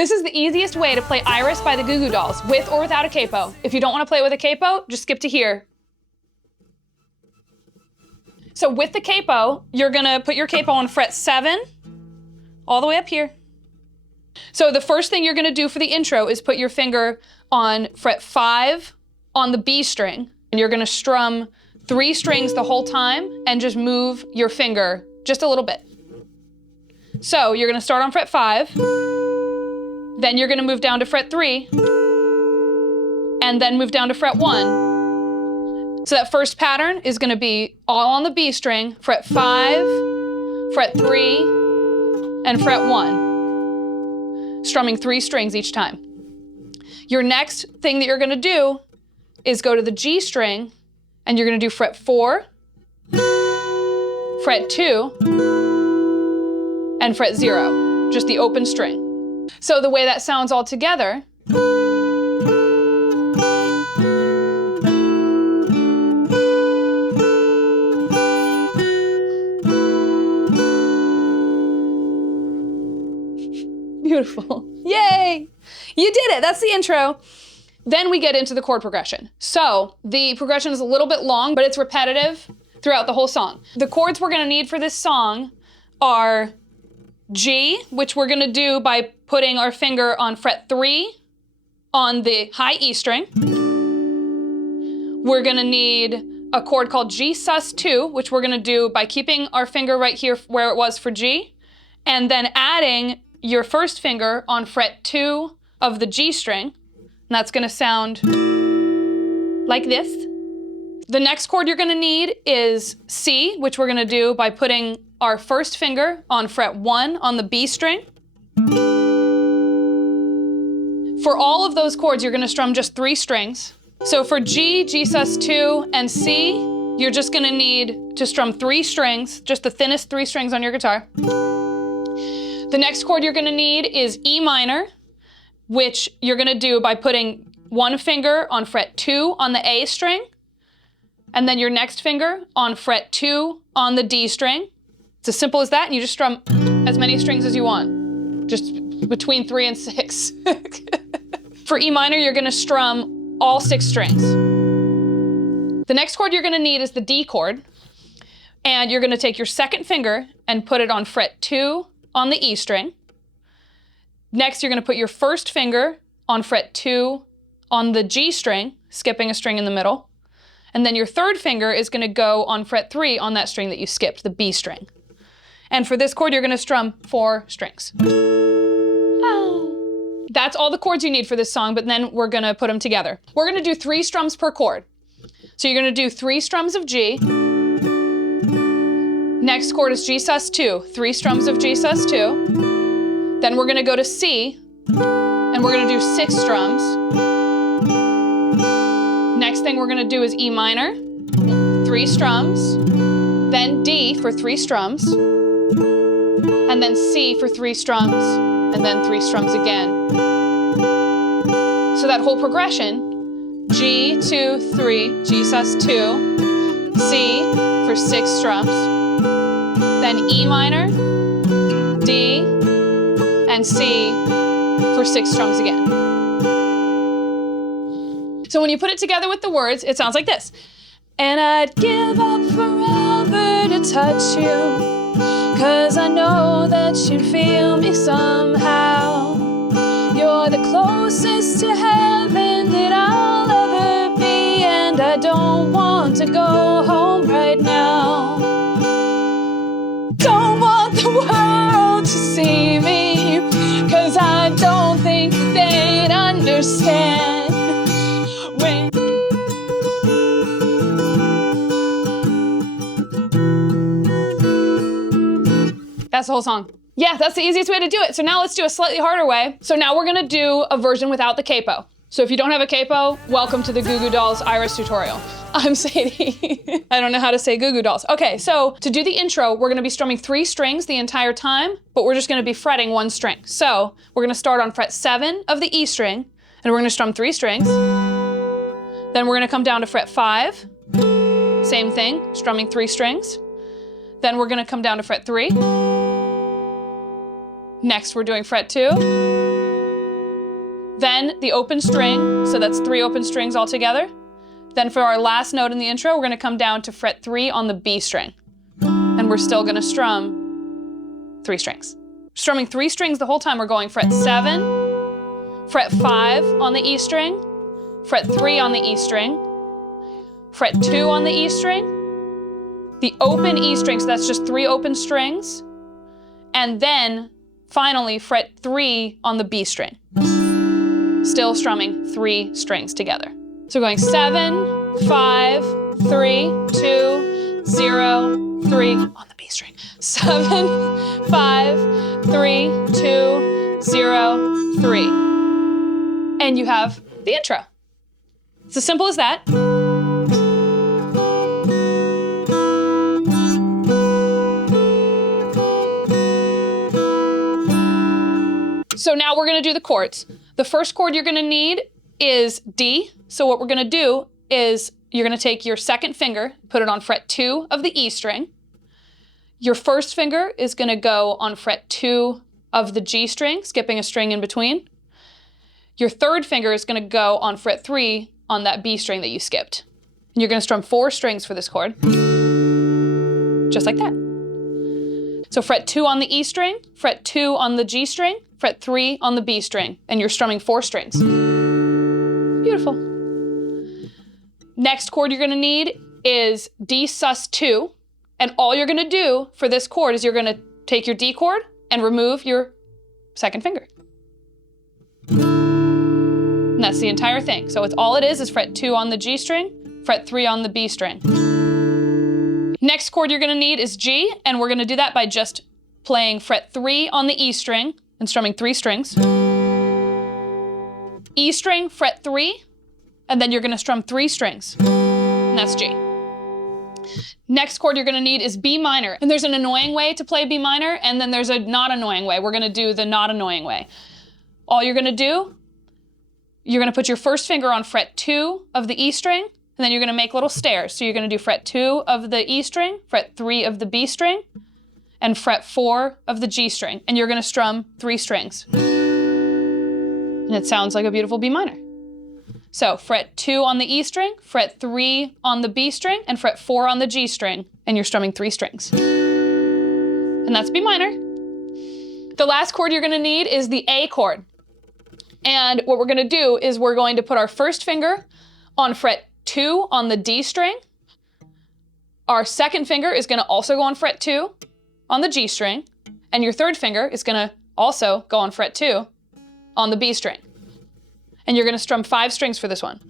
This is the easiest way to play Iris by the Goo Goo Dolls, with or without a capo. If you don't want to play it with a capo, just skip to here. So with the capo, you're gonna put your capo on fret 7, all the way up here. So the first thing you're gonna do for the intro is put your finger on fret 5 on the B string, and you're gonna strum 3 strings the whole time and just move your finger just a little bit. So you're gonna start on fret 5, then you're gonna move down to fret 3, and then move down to fret 1. So that first pattern is gonna be all on the B string, fret 5, fret 3, and fret 1, strumming 3 strings each time. Your next thing that you're gonna do is go to the G string, and you're gonna do fret 4, fret 2, and fret 0, just the open string. So the way that sounds all together, beautiful. Yay! You did it, that's the intro. Then we get into the chord progression. So the progression is a little bit long, but it's repetitive throughout the whole song. The chords we're gonna need for this song are G, which we're gonna do by putting our finger on fret 3 on the high E string. We're gonna need a chord called G sus2, which we're gonna do by keeping our finger right here where it was for G, and then adding your first finger on fret 2 of the G string. And that's gonna sound like this. The next chord you're gonna need is C, which we're gonna do by putting our first finger on fret 1 on the B string. For all of those chords, you're gonna strum just 3 strings. So for G, G sus2, and C, you're just gonna need to strum 3 strings, just the thinnest 3 strings on your guitar. The next chord you're gonna need is E minor, which you're gonna do by putting 1 finger on fret 2 on the A string, and then your next finger on fret 2 on the D string. It's as simple as that, and you just strum as many strings as you want, just between 3 and 6. For E minor, you're gonna strum all 6 strings. The next chord you're gonna need is the D chord, and you're gonna take your second finger and put it on fret 2 on the E string. Next, you're gonna put your first finger on fret 2 on the G string, skipping a string in the middle. And then your third finger is gonna go on fret 3 on that string that you skipped, the B string. And for this chord, you're gonna strum 4 strings. Oh. That's all the chords you need for this song, but then we're gonna put them together. We're gonna do 3 strums per chord. So you're gonna do 3 strums of G. Next chord is G sus2, 3 strums of G sus2. Then we're gonna go to C, and we're gonna do 6 strums. Next thing we're gonna do is E minor, 3 strums, then D for 3 strums, and then C for 3 strums, and then 3 strums again. So that whole progression, G, 2, 3, G sus2, C for 6 strums, then E minor, D, and C for 6 strums again. So when you put it together with the words, it sounds like this. And I'd give up forever to touch you, 'cause I know that you'd feel me somehow. You're the closest to heaven that I'll ever be, and I don't want to go home right now. Don't want the world to see me, 'cause I don't think that they'd understand when. That's the whole song. Yeah, that's the easiest way to do it. So now let's do a slightly harder way. So now we're gonna do a version without the capo. So if you don't have a capo, welcome to the Goo Goo Dolls Iris tutorial. I'm Sadie. I don't know how to say Goo Goo Dolls. Okay, so to do the intro, we're gonna be strumming 3 strings the entire time, but we're just gonna be fretting 1 string. So we're gonna start on fret 7 of the E string, and we're gonna strum 3 strings. Then we're gonna come down to fret 5, same thing, strumming 3 strings. Then we're gonna come down to fret 3. Next, we're doing fret 2. then the open string, so that's 3 open strings all together. Then for our last note in the intro, we're gonna come down to fret 3 on the B string. And we're still gonna strum 3 strings. Strumming 3 strings the whole time, we're going fret 7, fret 5 on the E string, fret 3 on the E string, fret 2 on the E string, the open E string, so that's just 3 open strings, and then finally fret 3 on the B string. Still strumming 3 strings together. So we're going 7, 5, 3, 2, 0, 3 on the B string. 7, 5, 3, 2, 0, 3. And you have the intro. It's as simple as that. So now we're gonna do the chords. The first chord you're gonna need is D. So what we're gonna do is you're gonna take your second finger, put it on fret 2 of the E string. Your first finger is gonna go on fret 2 of the G string, skipping a string in between. Your third finger is gonna go on fret 3 on that B string that you skipped. And you're gonna strum 4 strings for this chord, just like that. So fret 2 on the E string, fret 2 on the G string, fret 3 on the B string, and you're strumming 4 strings. Beautiful. Next chord you're gonna need is D sus2, and all you're gonna do for this chord is you're gonna take your D chord and remove your second finger. And that's the entire thing. So it's all it is fret 2 on the G string, fret 3 on the B string. Next chord you're gonna need is G, and we're gonna do that by just playing fret 3 on the E string and strumming 3 strings. E string, fret 3, and then you're gonna strum 3 strings, and that's G. Next chord you're gonna need is B minor, and there's an annoying way to play B minor, and then there's a not annoying way. We're gonna do the not annoying way. All you're gonna do, you're gonna put your first finger on fret 2 of the E string, and then you're gonna make little stairs. So you're gonna do fret 2 of the E string, fret 3 of the B string, and fret 4 of the G string, and you're gonna strum 3 strings. And it sounds like a beautiful B minor. So fret 2 on the E string, fret 3 on the B string, and fret 4 on the G string, and you're strumming 3 strings. And that's B minor. The last chord you're gonna need is the A chord. And what we're gonna do is we're going to put our first finger on fret 2 on the D string. Our second finger is gonna also go on fret 2 on the G string, and your third finger is gonna also go on fret 2 on the B string. And you're gonna strum 5 strings for this one.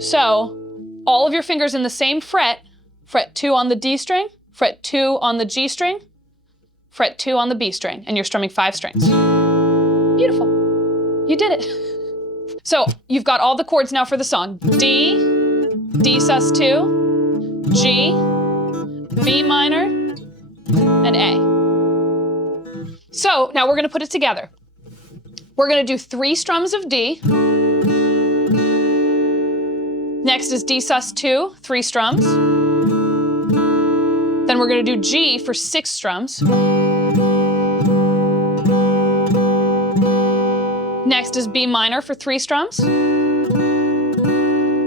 So, all of your fingers in the same fret, fret 2 on the D string, fret 2 on the G string, fret 2 on the B string, and you're strumming 5 strings. Beautiful. You did it. So, you've got all the chords now for the song. D, D sus2, G, B minor, and A. So now we're gonna put it together. We're gonna do 3 strums of D. Next is D sus2, 3 strums. Then we're gonna do G for 6 strums. Next is B minor for 3 strums.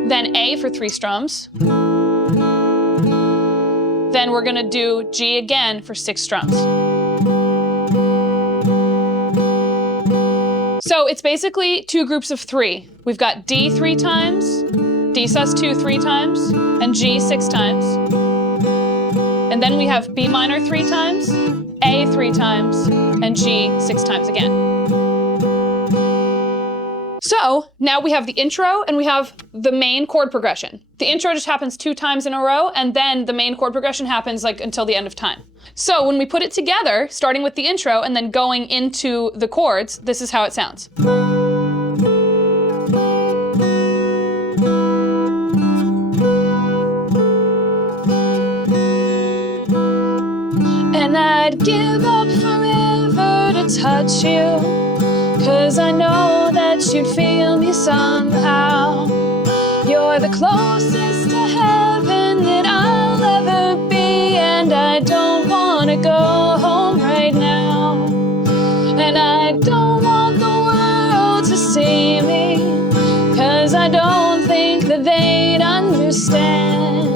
Then A for 3 strums. Then we're gonna do G again for 6 strums. So it's basically 2 groups of 3. We've got D 3 times, D sus2 3 times, and G 6 times. And then we have B minor 3 times, A 3 times, and G 6 times again. So now we have the intro and we have the main chord progression. The intro just happens 2 times in a row, and then the main chord progression happens like until the end of time. So when we put it together, starting with the intro and then going into the chords, this is how it sounds. And I'd give up forever to touch you, 'cause I know that you'd feel me somehow. You're the closest to heaven that I'll ever be, and I don't wanna go home right now. And I don't want see me, 'cause I don't think that they'd understand.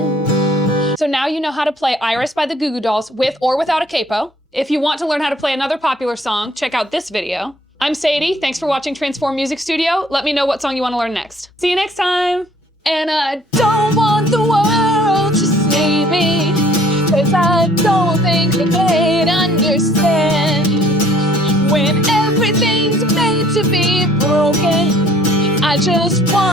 So now you know how to play Iris by the Goo Goo Dolls with or without a capo. If you want to learn how to play another popular song, check out this video. I'm Sadie, thanks for watching Transform Music Studio. Let me know what song you want to learn next. See you next time. And I don't want the world to see me, 'cause I don't think that they'd understand. When everything's made to be broken, I just want